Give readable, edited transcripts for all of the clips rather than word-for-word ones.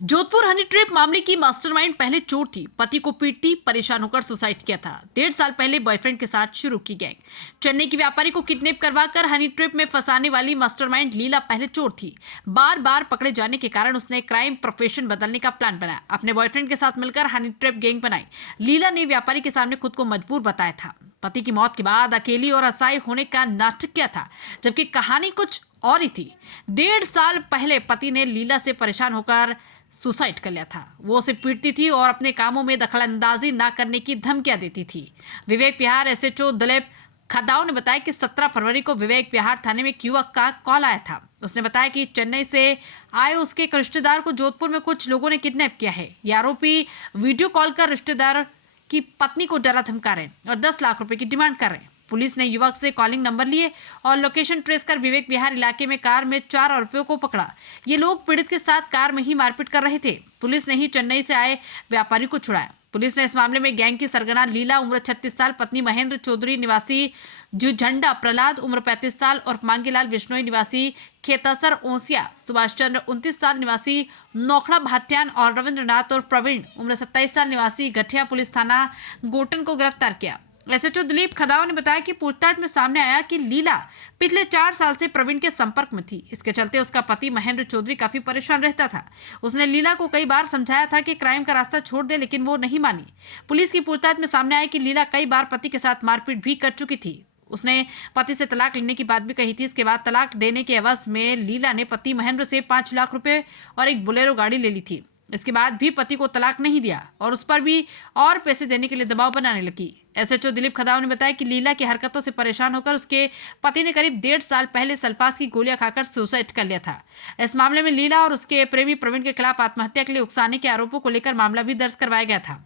Jodhpur honey trap मामले की mastermind पहले चोर थी। पति को पीटती परेशान होकर सुसाइड किया था। 1.5 साल पहले बॉयफ्रेंड के साथ शुरू की गैंग। चेन्नई की व्यापारी को किडनैप करवाकर हनी ट्रैप में फंसाने वाली मास्टरमाइंड लीला पहले चोर थी। बार बार पकड़े जाने के कारण उसने क्राइम प्रोफेशन बदलने का प्लान बनाया। अपने बॉयफ्रेंड के साथ मिलकर हनी ट्रैप गैंग बनाई। लीला ने व्यापारी के सामने खुद को मजबूर बताया था। पति की मौत के बाद अकेली और असहाय होने का नाटक किया था, जबकि कहानी कुछ और ही थी। 1.5 साल पहले पति ने लीला से परेशान होकर सुसाइड कर लिया था। वो उसे पीटती थी और अपने कामों में दखलंदाजी ना करने की धमकियां देती थी। विवेक विहार एसएचओ दिलीप खदाव ने बताया कि 17 फरवरी को विवेक विहार थाने में एक युवक का कॉल आया था। उसने बताया कि चेन्नई से आए उसके एक रिश्तेदार को जोधपुर में कुछ लोगों ने किडनैप किया है। ये आरोपी वीडियो कॉल कर रिश्तेदार की पत्नी को डरा धमका रहे हैं और 10 लाख रुपए की डिमांड कर रहे हैं। पुलिस ने युवक से कॉलिंग नंबर लिए और लोकेशन ट्रेस कर विवेक विहार इलाके में कार में 4 आरोपियों को पकड़ा। ये लोग पीड़ित के साथ कार में ही मारपीट कर रहे थे। पुलिस ने ही चेन्नई से आए व्यापारी को छुड़ाया। पुलिस ने इस मामले में गैंग की सरगना लीला उम्र 36 साल, पत्नी महेंद्र चौधरी निवासी जुझंडा, प्रहलाद उम्र 35 साल और मांगीलाल बिश्नोई निवासी खेतासर ओसिया, सुभाष चंद्र 29 साल निवासी नौखड़ा भाटियान और रविंद्रनाथ और प्रवीण उम्र 27 साल निवासी गठिया पुलिस थाना गोटन को गिरफ्तार किया। एसएचओ दिलीप खदाव ने बताया कि पूछताछ में सामने आया कि लीला पिछले 4 साल से प्रवीण के संपर्क में थी। इसके चलते उसका पति महेंद्र चौधरी काफी परेशान रहता था। उसने लीला को कई बार समझाया था कि क्राइम का रास्ता छोड़ दे, लेकिन वो नहीं मानी। पुलिस की पूछताछ में सामने आया कि लीला कई बार पति के साथ मारपीट भी कर चुकी थी। उसने पति से तलाक लेने की बात भी कही थी। इसके बाद तलाक देने के एवज में लीला ने पति महेंद्र से 5 लाख रुपए और एक बोलेरो गाड़ी ले ली थी। इसके बाद भी पति को तलाक नहीं दिया और उस पर भी और पैसे देने के लिए दबाव बनाने लगी। एसएचओ दिलीप खदाव ने बताया कि लीला की हरकतों से परेशान होकर उसके पति ने करीब 1.5 साल पहले सल्फास की गोलियां खाकर सुसाइड कर लिया था। इस मामले में लीला और उसके प्रेमी प्रवीण के खिलाफ आत्महत्या के लिए उकसाने के आरोपों को लेकर मामला भी दर्ज करवाया गया था।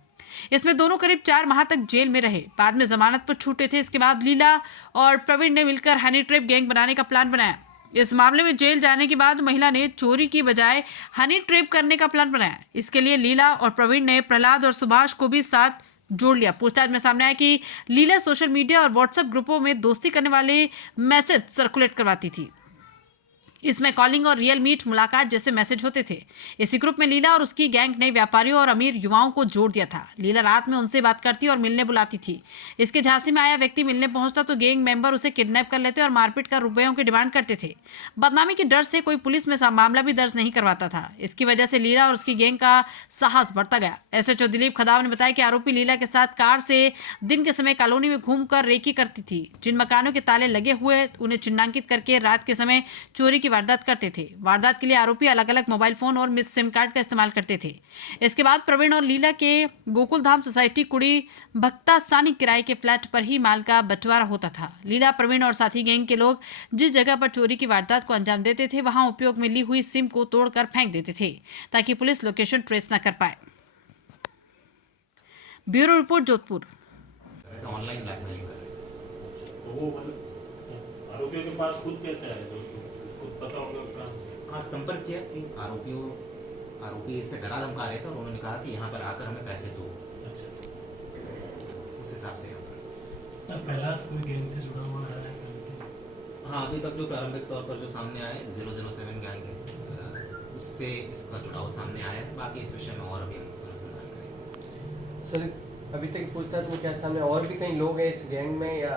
इसमें दोनों करीब 4 माह तक जेल में रहे, बाद में जमानत पर छूटे थे। इसके बाद लीला और प्रवीण ने मिलकर हनी ट्रैप गैंग बनाने का प्लान बनाया। इस मामले में जेल जाने के बाद महिला ने चोरी की बजाय हनी ट्रैप करने का प्लान बनाया। इसके लिए लीला और प्रवीण ने प्रहलाद और सुभाष को भी साथ जोड़ लिया। पूछताछ में सामने आया कि लीला सोशल मीडिया और व्हाट्सएप ग्रुपों में दोस्ती करने वाले मैसेज सर्कुलेट करवाती थी। इसमें कॉलिंग और रियल मीट मुलाकात जैसे मैसेज होते थे। इसी ग्रुप में लीला और उसकी गैंग ने व्यापारियों और अमीर युवाओं को जोड़ दिया था। लीला रात में उनसे बात करती और मिलने बुलाती थी। इसके झांसी में आया व्यक्ति मिलने पहुंचता तो गैंग मेंबर उसे किडनैप कर लेते और मारपीट कर रुपयों की डिमांड करते थे। बदनामी के डर से कोई पुलिस में मामला भी दर्ज नहीं करवाता था। इसकी वजह से लीला और उसकी गैंग का साहस बढ़ता गया। एसएचओ दिलीप खदाव ने बताया कि आरोपी लीला के साथ कार से दिन के समय कॉलोनी में घूमकर रेकी करती थी। जिन मकानों के ताले लगे हुए उन्हें चिन्हांकित करके रात के समय चोरी की वारदात करते थे। वारदात के लिए आरोपी अलग अलग मोबाइल फोन और मिस सिम कार्ड का इस्तेमाल करते थे। इसके बाद प्रवीण और लीला के गोकुल धाम सोसाइटी कुड़ी भक्ता सानी किराए के फ्लैट पर ही माल का बंटवारा होता था। लीला, प्रवीण और साथी गैंग के लोग जिस जगह पर चोरी की वारदात को अंजाम देते थे वहां उपयोग में ली हुई सिम को तोड़कर फेंक देते थे ताकि पुलिस लोकेशन ट्रेस न कर पाए। Bureau report, Jodhpur. Online blackmailing कर रहे थे। तो वो मतलब आरोपियों के पास खुद कैसे आए थे? खुद पता होगा उसका? हाँ, संपर्क किया कि आरोपी से डरा धमका रहे थे और उन्होंने कहा कि यहाँ पर आकर हमें पैसे दो। अच्छा, उस हिसाब से सर पहला कोई गैंग से जुड़ा हुआ है? हाँ, अभी तक जो प्रारंभिक तौर पर जो सामने आए 007 गैंग है, उससे इसका जुड़ाव सामने आया है। बाकी इस विषय में और अभी हम अनुसंधान करेंगे। सर अभी तक पूछताछ में क्या सामने और भी कई लोग हैं इस गैंग में या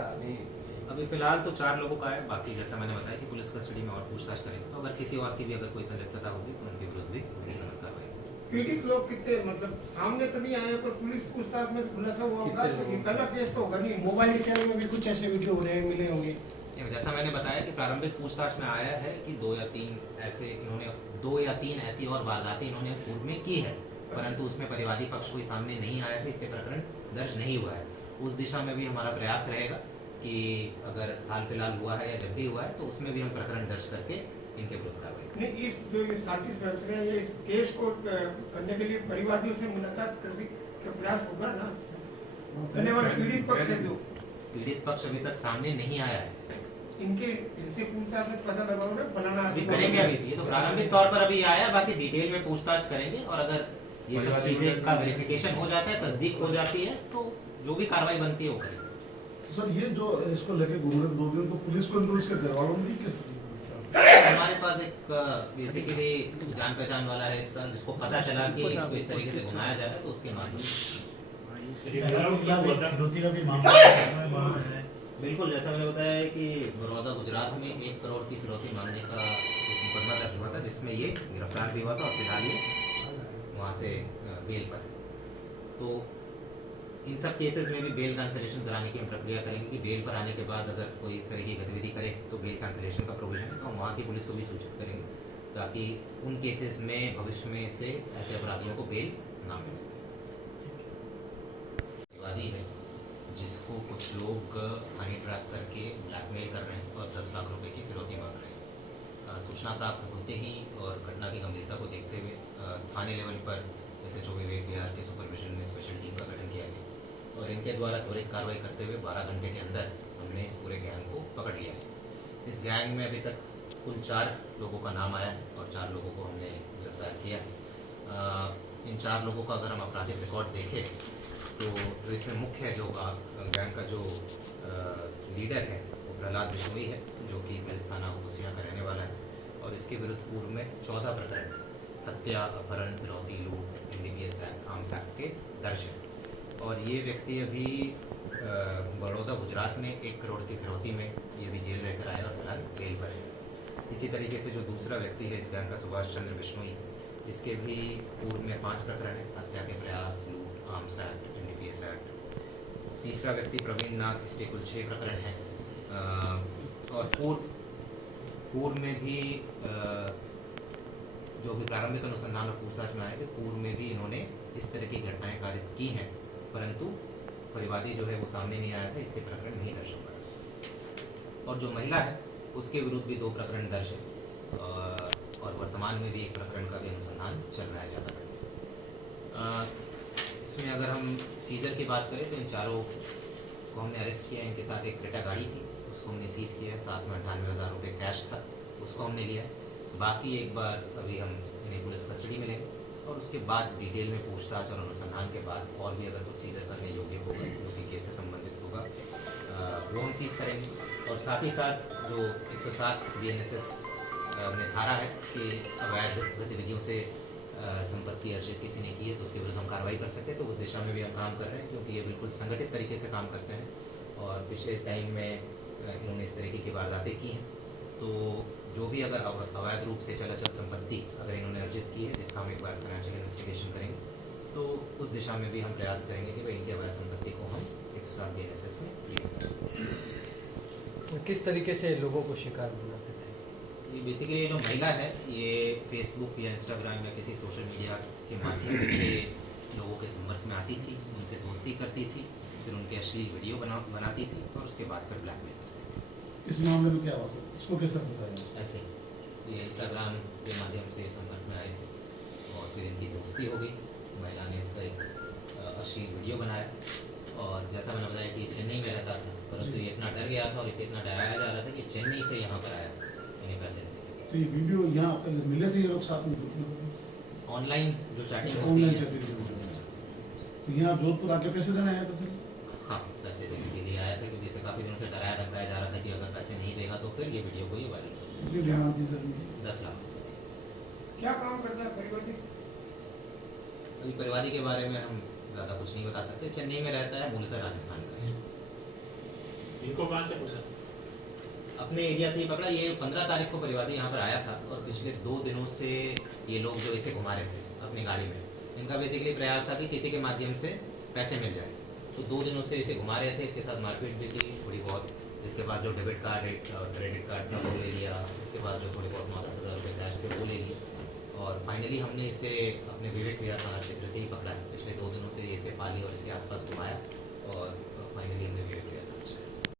अभी फिलहाल तो 4 लोगों का है। बाकी जैसा मैंने बताया कि पुलिस कस्टडी में और पूछताछ करेंगे, तो अगर किसी और की भी अगर कोई संलिप्तता होगी तो उनके विरुद्ध भी सख्त कार्रवाई। पीड़ित लोग कितने मतलब सामने तो नहीं आए, पर पुलिस पूछताछ में खुलासा हुआ होगा, लेकिन पहला केस तो होगा नहीं। मोबाइल चैनल में भी कुछ ऐसे वीडियो हो रहे हैं, मिले होंगे। जैसा मैंने बताया कि प्रारंभिक पूछताछ में आया है कि 2 या 3 ऐसी और वारदातें इन्होंने पूर्व में की है, परंतु उसमें परिवादी पक्ष कोई सामने नहीं आया है, इसके प्रकरण दर्ज नहीं हुआ है। उस दिशा में भी हमारा प्रयास रहेगा कि अगर हाल फिलहाल हुआ है या जब भी हुआ है तो उसमें भी हम प्रकरण दर्ज करके इनके विरुद्ध कार्रवाई। नहीं, इस जो ये साजिश रच रहे हैं, इस केस को करने के लिए परिवादियों से मुलाकात करने का प्रयास होगा ना? करने वाले पीड़ित पक्ष है, जो पीड़ित पक्ष अभी तक सामने नहीं आया है। इनके इनसे पूछताछ में पता लगा होगा फलाना अभी करेंगे। अभी ये तो प्रारंभिक तौर पर अभी आया, बाकी डिटेल में पूछताछ करेंगे और अगर ये सब चीजें का वेरिफिकेशन हो जाता है, तस्दीक हो जाती है, तो जो भी कार्रवाई बनती है वो करेंगे। सर ये जो इसको लेके घूम रहे 2 दिन, तो पुलिस को इनको इसके घर वालों ने किस हमारे पास एक बेसिकली जान पहचान वाला है इसका, जिसको पता चला कि इसको इस तरीके से घुमाया जा रहा है, तो उसके माध्यम से फिरौती का भी मामला है। बिल्कुल जैसा मैंने बताया है कि बड़ौदा गुजरात में 1 करोड़ की फिरौती मांगने का एक मुकदमा दर्ज हुआ था, जिसमें ये गिरफ्तार भी हुआ था और फिलहाल ये वहाँ से बेल पर है। तो इन सब केसेस में भी बेल कैंसिलेशन कराने की हम प्रक्रिया करेंगे कि बेल पर आने के बाद अगर कोई इस तरह की गतिविधि करे तो बेल कैंसिलेशन का प्रोविजन है, तो हम वहाँ की पुलिस को भी सूचित करेंगे ताकि उन केसेस में भविष्य में से ऐसे अपराधियों को बेल ना मिले। विवादी है जिसको कुछ लोग हनी ट्रैप करके ब्लैकमेल कर रहे हैं और 10 लाख रुपए की फिरौती मांग रहे हैं। सूचना प्राप्त होते ही और घटना की गंभीरता को देखते हुए थाने लेवल पर SHO विवेक बिहार के सुपरविजन में स्पेशल टीम का गठन किया गया और इनके द्वारा त्वरित कार्रवाई करते हुए 12 घंटे के अंदर हमने इस पूरे गैंग को पकड़ लिया है। इस गैंग में अभी तक कुल 4 लोगों का नाम आया है और 4 लोगों को हमने गिरफ्तार किया है। इन 4 लोगों का अगर हम आपराधिक रिकॉर्ड देखें तो जो इसमें मुख्य जो गैंग का जो लीडर है वो प्रहलाद बिश्नोई है, जो कि मिल्स थाना उसिया का रहने वाला है और इसके विरुद्ध पूर्व में 14 प्रकरण हत्या, अपहरण, फिरौती, लूट, NDPS एक्ट, आर्म्स एक्ट के दर्ज है। और ये व्यक्ति अभी बड़ौदा गुजरात में 1 करोड़ की फिरौती में ये भी जेल रहकर आया और फिलहाल बेल पर है। इसी तरीके से जो दूसरा व्यक्ति है इस गैंग का, सुभाष चंद्र बिश्नोई, इसके भी पूर्व में 5 प्रकरण है, हत्या के प्रयास, लूट, आर्म्स एक्ट, NDPS एक्ट। तीसरा व्यक्ति प्रवीण नाथ, इसके कुल 6 प्रकरण हैं और पूर्व में भी जो भी प्रारंभिक अनुसंधान और पूछताछ में आए थे, पूर्व में भी इन्होंने इस तरह की घटनाएं कारित की हैं, परंतु परिवादी जो है वो सामने नहीं आया था, इसके प्रकरण नहीं दर्ज हो पाए। और जो महिला है उसके विरुद्ध भी 2 प्रकरण दर्ज है और वर्तमान में भी 1 प्रकरण का भी अनुसंधान चल रहा है ज़्यादा। इसमें अगर हम सीजर की बात करें तो इन 4 को हमने अरेस्ट किया। इनके साथ एक क्रेटा गाड़ी थी, उसको हमने सीज किया, साथ में 98,000 रुपये कैश था, उसको हमने लिया। बाकी एक बार अभी हम इन्हें पुलिस कस्टडी में लेंगे और उसके बाद डिटेल में पूछताछ और अनुसंधान के बाद और भी अगर कुछ सीजर करने योग्य होगा, जो कि केस से संबंधित होगा, वो हम सीज करेंगे। और साथ ही साथ जो 107 BNSS में धारा है कि अवैध गतिविधियों से संपत्ति अर्जित किसी ने की है तो उसके विरुद्ध हम कार्रवाई कर सकते हैं, तो उस दिशा में भी हम काम कर रहे हैं, क्योंकि ये बिल्कुल संगठित तरीके से काम करते हैं और पिछले टाइम में इन्होंने इस तरीके की वारदातें की हैं। तो जो भी अगर अवैध रूप से चल संपत्ति अगर इन्होंने अर्जित की है, जिसका हम एक बार फाइनेंशियल इन्वेस्टिगेशन करेंगे, तो उस दिशा में भी हम प्रयास करेंगे कि भाई इनकी अवैध संपत्ति को हम 107 BNSS में फ्रीज करें। किस तरीके से लोगों को शिकार बनाते थे? ये बेसिकली ये जो महिला है ये फेसबुक या इंस्टाग्राम या किसी सोशल मीडिया के माध्यम से लोगों के संपर्क में आती थी, उनसे दोस्ती करती थी, फिर उनके अश्लील वीडियो बनाती थी और उसके बाद फिर ब्लैकमेल करती थी। इस मामले में क्या हुआ सर? इसको कैसे फंसाया? ऐसे ये इंस्टाग्राम के माध्यम से संपर्क में आए थे और फिर इनकी दोस्ती हो गई। महिला ने इसका एक अश्लील वीडियो बनाया और जैसा मैंने बताया कि चेन्नई में रहता था, परंतु ये इतना डर गया था और इसे इतना डराया जा रहा था कि चेन्नई से यहाँ पर आया इन्हें पैसे देने। तो ये वीडियो यहाँ पे मिले थे ये लोग साथ में? ऑनलाइन जो चैटिंग होती ऑनलाइन है, चैटिंग। तो यहाँ जोधपुर आके पैसे देने आया था सर? हाँ, पैसे देने के लिए आया था, क्योंकि इसे काफ़ी दिनों से डराया धमकाया जा रहा था कि अगर पैसे नहीं देगा तो फिर ये वीडियो को ये वायरल कर कितनी डिमांड थी सर? 10 लाख। क्या काम करता है परिवादी? अभी परिवादी के बारे में हम ज़्यादा कुछ नहीं बता सकते। चेन्नई में रहता है, मूलतः राजस्थान का है। इनको कहाँ से पता? अपने एरिया से ही पकड़ा। ये 15 तारीख को परिवादी यहाँ पर आया था और पिछले 2 दिनों से ये लोग जो इसे घुमा रहे थे अपनी गाड़ी में, इनका बेसिकली प्रयास था कि किसी के माध्यम से पैसे मिल जाए। तो 2 दिनों से इसे घुमा रहे थे, इसके साथ मारपीट भी की थोड़ी बहुत। इसके बाद जो डेबिट कार्ड और क्रेडिट कार्ड था वो ले लिया, इसके बाद जो थोड़ी बहुत 9-10 हज़ार रुपये कैश थे वो ले लिए और फाइनली हमने इसे अपने विवेक बिहार थाना क्षेत्र से ही पकड़ा है। पिछले 2 दिनों से इसे पाली और इसके आसपास घुमाया और फाइनली हमने विवेक बिहार